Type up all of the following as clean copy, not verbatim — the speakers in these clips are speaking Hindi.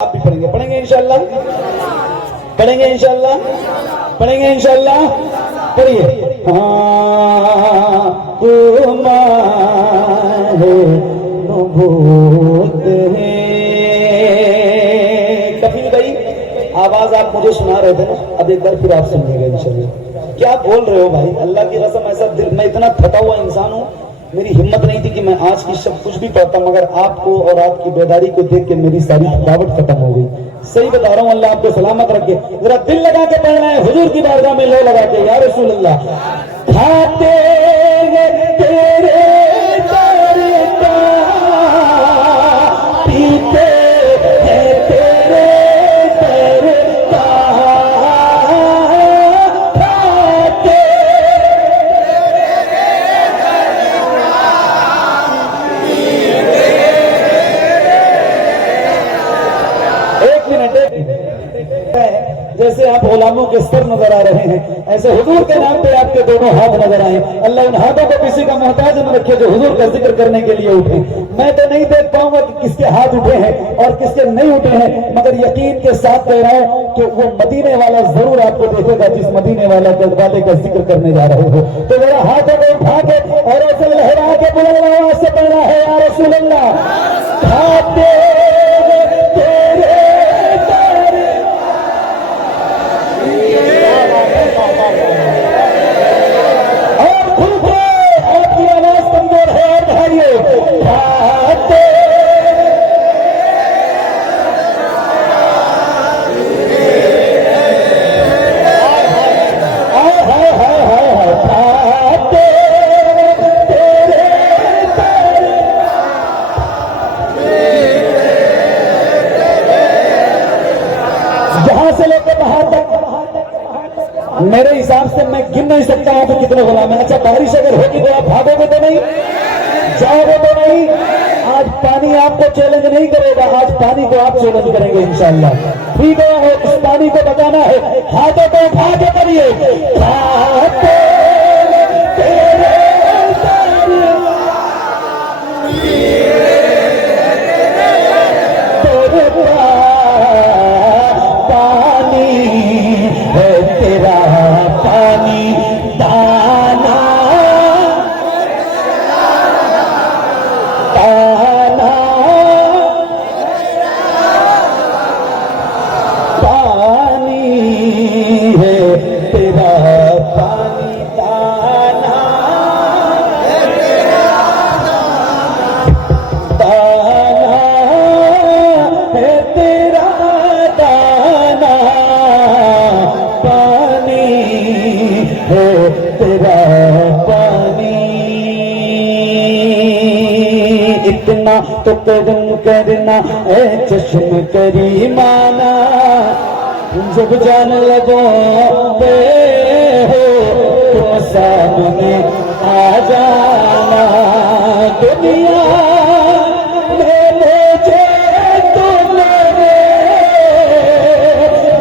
आप भी पढ़ेंगे इंशाल्लाह, पढ़ेंगे इंशाल्लाह, पढ़ेंगे इंशाल्लाह। पढ़िए। हाँ तुम्हारे नबूत है। कफील भाई आवाज आप मुझे सुना रहे थे ना, अब एक बार फिर आप सुनिएगा इंशाल्लाह। क्या बोल रहे हो भाई, अल्लाह की कसम ऐसा दिल, मैं इतना थका हुआ इंसान हूँ, मेरी हिम्मत नहीं थी कि मैं आज की शब्द कुछ भी पढ़ता, मगर आपको और आपकी बेदारी को देख के मेरी सारी थकावट खत्म हो गई। सही बता रहा हूँ, अल्लाह आपको सलामत रखे। जरा दिल लगा के पढ़ना है, हुजूर की बारगाह में लो लगा के, या रसूल अल्लाह। खाते तेरे दर का, पीते हैं तेरे दर का, खाते जैसे आप गुलामों के सर नजर आ रहे हैं, ऐसे हुजूर के नाम पे आपके दोनों हाथ नजर आए। अल्लाह उन हाथों को किसी का मोहताज न रखे जो हुजूर का जिक्र करने के लिए उठे। मैं तो नहीं देख पाऊंगा कि किसके हाथ उठे हैं और किसके नहीं उठे हैं, मगर यकीन के साथ कह रहा हूं कि वो मदीने वाला जरूर आपको देखेगा जिस मदीने वाले का जिक्र करने जा रहे हो। तो मेरा हाथों को उठा के और ऐसे लहरा के बुलंद आवाज से कहना है, या रसूल अल्लाह। खाते मेरे हिसाब से मैं गिन नहीं सकता हूं कि कितने गुलाम हैं। अच्छा बारिश अगर होगी तो आप भागोगे तो नहीं, जाओगे तो नहीं। आज पानी आपको चैलेंज नहीं करेगा, आज पानी को आप चैलेंज करेंगे इंशाल्लाह। ठीक है, इस पानी को बचाना है, हाथों को उठा के करिए। इतना तो कदम करना है चश्म करीमाना, जब जान लगो पे हो तुम सामने आ जाना। दुनिया में मुझे तुमने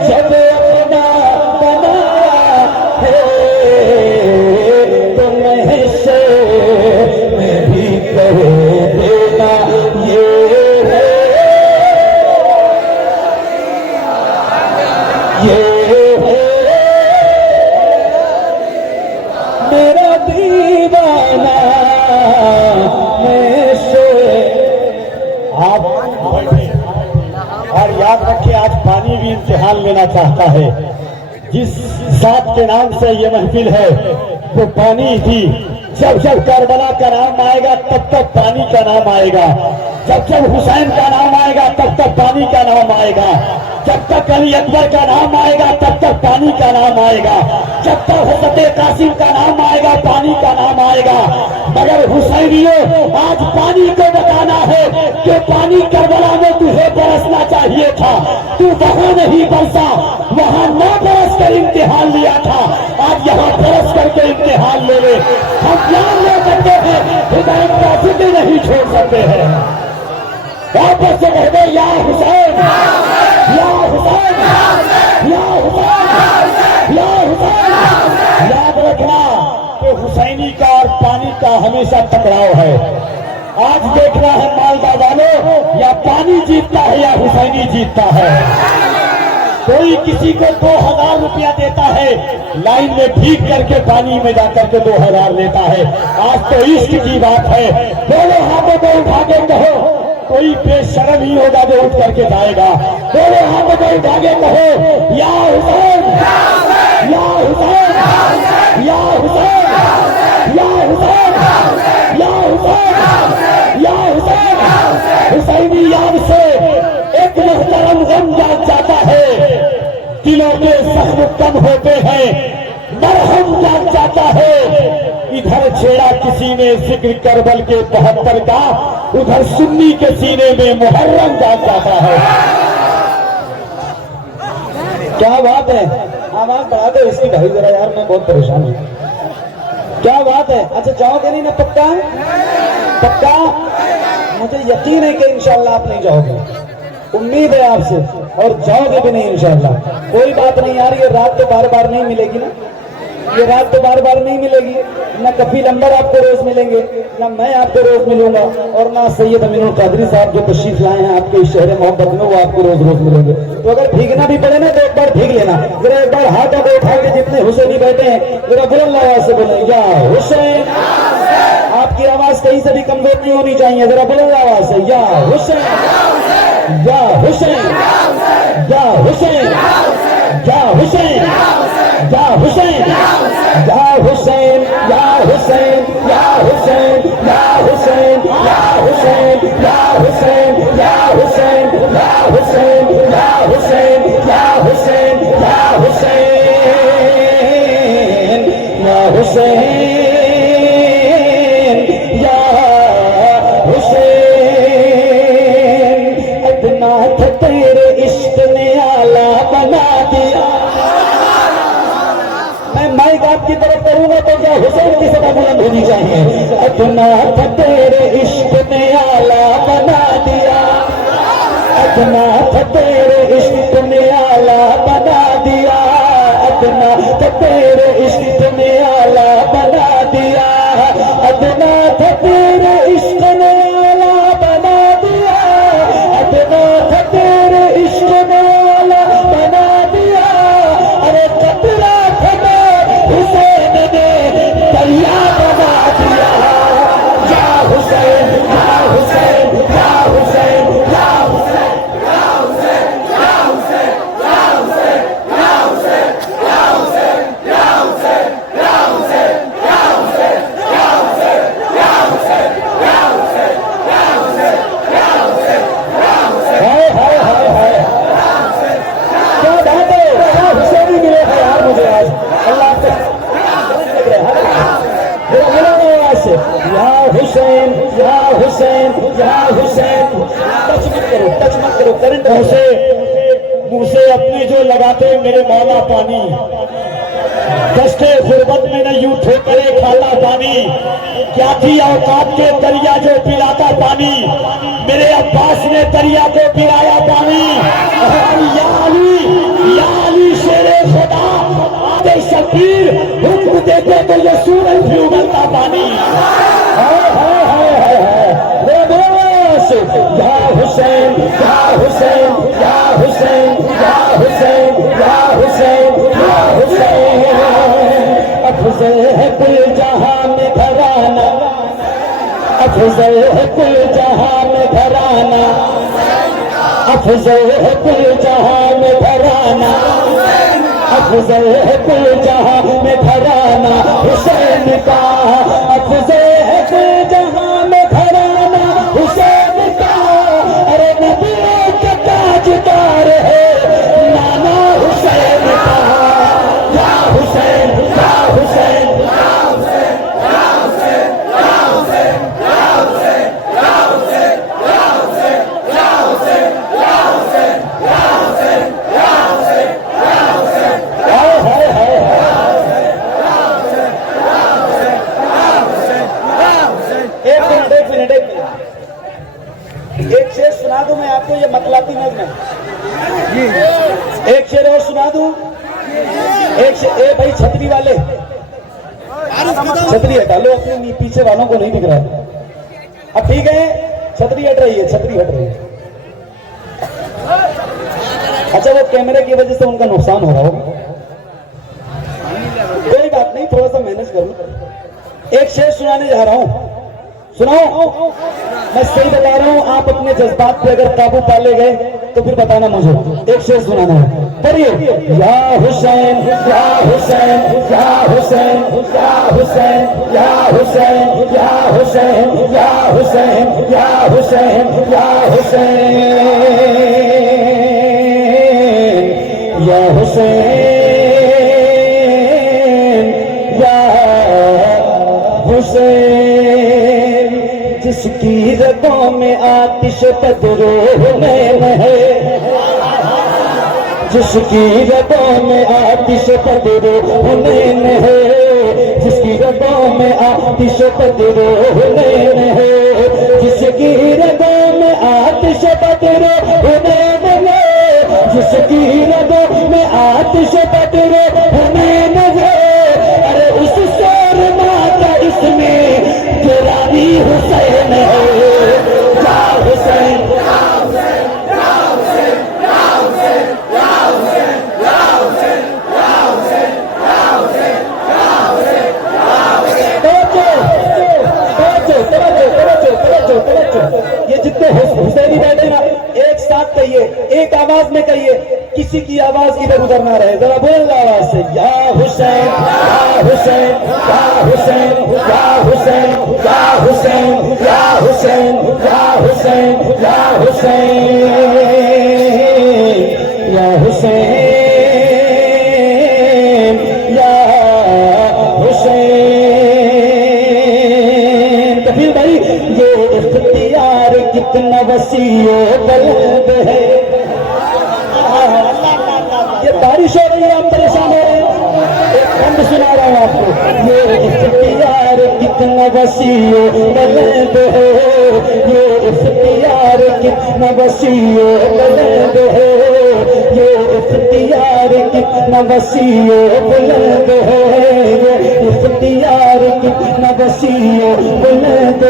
जब अपना बनाया है, तुम से मैं भी कहे मेरा दीवाना मैं से। आप और याद रखिए, आज पानी भी इम्तिहान लेना चाहता है। जिस जात के नाम से ये महफिल है वो पानी थी। जब जब करबला का नाम आएगा तब तक पानी का नाम आएगा, जब जब हुसैन का नाम आएगा तब तक पानी का नाम आएगा, जब तक अली अकबर का नाम आएगा तब तक पानी का नाम आएगा, जब तक हज़रत कासिम का नाम आएगा पानी का नाम आएगा। मगर हुसैनियों, आज पानी को बताना है कि पानी करबला में तुझे बरसना चाहिए था, तू वहां नहीं बरसा, वहां न बरस कर इम्तिहान लिया था, आज यहाँ बरस करके इम्तिहान ले ले। हम जान ले सकते हैं, हिदायत का जिक्र नहीं छोड़ सकते हैं। वापस से कह दे, या हुसैन, या हुसैन, या हुसैन, या हुसैन। याद रखना कि हुसैनी का और पानी का हमेशा टकराव है। आज देखना है मालदा वालों या पानी जीतता है या हुसैनी जीतता है। कोई किसी को 2000 रुपया देता है, लाइन में भीग करके पानी में जाकर के 2000 लेता है। आज तो इश्क की बात है, दोनों हाथों को उठा के कहो, कोई बेशर्म ही होगा जो उठ करके जाएगा। दोनों हाथों को उठा के कहो, या हुसैन, या हुसैन, या हुसैन, या हुसैन, या हुसैन, या हुसैन। हुसैनी याद से एक मुहतरम गम जाग जाता है, दिलों के जख्म कम होते हैं, मरहम जाग जाता है। इधर छेड़ा किसी ने जिक्र करबल के 72 का, उधर सुन्नी के सीने में मुहर्रम जाग जाता है। क्या बात है, आवाज बढ़ा दो इसकी भाई जरा यार, मैं बहुत परेशान हूँ। क्या बात है। अच्छा जाओगे नहीं ना, पक्का पक्का? मुझे यकीन है कि इंशाल्लाह आप नहीं जाओगे, उम्मीद है आपसे, और जाओगे भी नहीं इंशाल्लाह। कोई बात नहीं यार, ये रात तो बार बार नहीं मिलेगी ना, ये रात तो बार बार नहीं मिलेगी ना। कफील अंबर आपको रोज मिलेंगे, ना मैं आपको रोज मिलूंगा, और ना सैयद अमीनुल कादरी साहब जो तशरीफ लाए हैं आपके इस शहर मोहब्बत में, वो आपको रोज रोज मिलेंगे। तो अगर भीगना भी पड़े ना तो एक बार भीग लेना। जरा एक बार हाथ आगे उठा के जितने हुसैनी बैठे हैं जरा बुलंद आवाज से बोले, या हुसैन। आपकी आवाज कहीं से भी कमजोर नहीं होनी चाहिए, जरा बुलंद आवाज से, या हुसैन, या हुसैन, या हुसैन, या हुसैन, या हुसैन, या हुसैन, या हुसैन, या हुसैन, या हुसैन, या हुसैन, या हुसैन, या हुसैन, या हुसैन, या हुसैन, या हुसैन, या हुसैन, या हुसैन, या हुसैन। अदना था तेरे इश्क ने आला बना दिया। माइक आपकी तरफ करूंगा तो क्या हुसैन की सभा बुलंद होनी चाहिए। अदना था तेरे इश्क ने आला बना दिया, अदना था तेरे इश्क ने आला बना दिया, अदना था तेरे इश्क ने आला बना दिया, अदना था तेरे इश्क ने आला बना दिया, अदना था तेरे इश्क ने आला बना दिया। अरे कतरा हुसैन ने दरिया बना दिया। या हुसैन, या हुसैन, या हुसैन, या हुसैन, या हुसैन, या हुसैन, या हुसैन, या हुसैन, या हुसैन, या हुसैन, या हुसैन, या हुसैन, या हुसैन, या हुसैन, या हुसैन, या हुसैन, या हुसैन, या हुसैन। हाय हाय हाय हाय, क्या बात है, क्या हुसैन ही मिले हैं यार मुझे आज। अल्लाह के या हुसैन, या हुसैन, या हुसैन। टच मत करो, टच मत करो, करंट मुंह से अपने जो लगाते मेरे मौला पानी, दस्ते गुर्बत में न यूं ठोकरे खाता पानी। क्या थी औकात के दरिया जो पिलाता पानी, मेरे अब्बास ने दरिया को पिलाया पानी। या अली शेरे खुदा आदे शबीर, हुक्म देते तो ये सूरज भी उगलता पानी। या हुसैन, या हुसैन, या हुसैन, या हुसैन, या हुसैन, या हुसैन। अफजल है कुल जहां में घराना, अफजल है कुल जहां में घराना, अफजल है कुल जहां में घराना, अफजल है कुल जहां में घराना हुसैन का। अफजल है कुल जहां में घराना हुसैन का। अरे नबियों के ताजदार है नाना हुसैन का। या हुसैन, या हुसैन, या हुसैन, या हुसैन, या हुसैन, या हुसैन, या हुसैन, या हुसैन, या हुसैन, या हुसैन, या हुसैन, या हुसैन, या हुसैन। एक शेर सुना दूं मैं आपको, ये मतलाती नज़्म है। एक शेर और सुना दूं, एक शेर। ए भाई छतरी वाले, छतरी हटा लो, अपने पीछे वालों को नहीं दिख रहा है। अब ठीक है, छतरी हट रही है, छतरी हट रही है। अच्छा, वो कैमरे की वजह से उनका नुकसान हो रहा हो, कोई बात नहीं, थोड़ा सा मैनेज कर लो। एक शेर सुनाने जा रहा हूं, सुनाओ। मैं सही बता रहा हूं, आप अपने जज्बात पे अगर काबू पा ले गए तो फिर बताना मुझे। एक शेर सुनाना है, पढ़िए। या हुसैन या हुसैन या हुसैन या हुसैन या हुसैन या हुसैन या हुसैन या हुसैन या हुसैन या हुसैन या हुसैन, जिसकी रगों में आतिश बदरो हुनैन है, जिसकी रगों में आतिश बदरो हुनैन है, जिसकी रगों में आतिश बदरो हुनैन है, जिसकी रगों में आतिश बदरो हुनैन है, जिसकी रगों में आतिश बदरो हुनैन है। अरे उस शेर माता इसमें गिरानी हुसैन है। या हुसैन या हुसैन या हुसैन या हुसैन या हुसैन या हुसैन या हुसैन या हुसैन या हुसैन या हुसैन। ये जितने हुसैनी बैठे ना, एक साथ कहिए, एक आवाज में कहिए, किसी की आवाज इधर उधर ना रहे, जरा बोल आवाज से। या हुसैन या हुसैन या हुसैन या हुसैन या हुसैन या हुसैन या हुसैन या हुसैन या हुसैन या हुसैन। तो फिर भाई ये इख्तियार कितना वसीओ बुलंद है। ये बारिश हो रही है, आप परेशान हो रहे हैं, एक बंद सुना रहा हूं आपको। ये इख्तियार कितना वसीओ बुलंद है, ये इख्तियार कितना वसीओ बुलंद है, ये इख्तियार कितना वसीओ बुलंद है, ये इख्तियार कितना वसीओ बुलंद।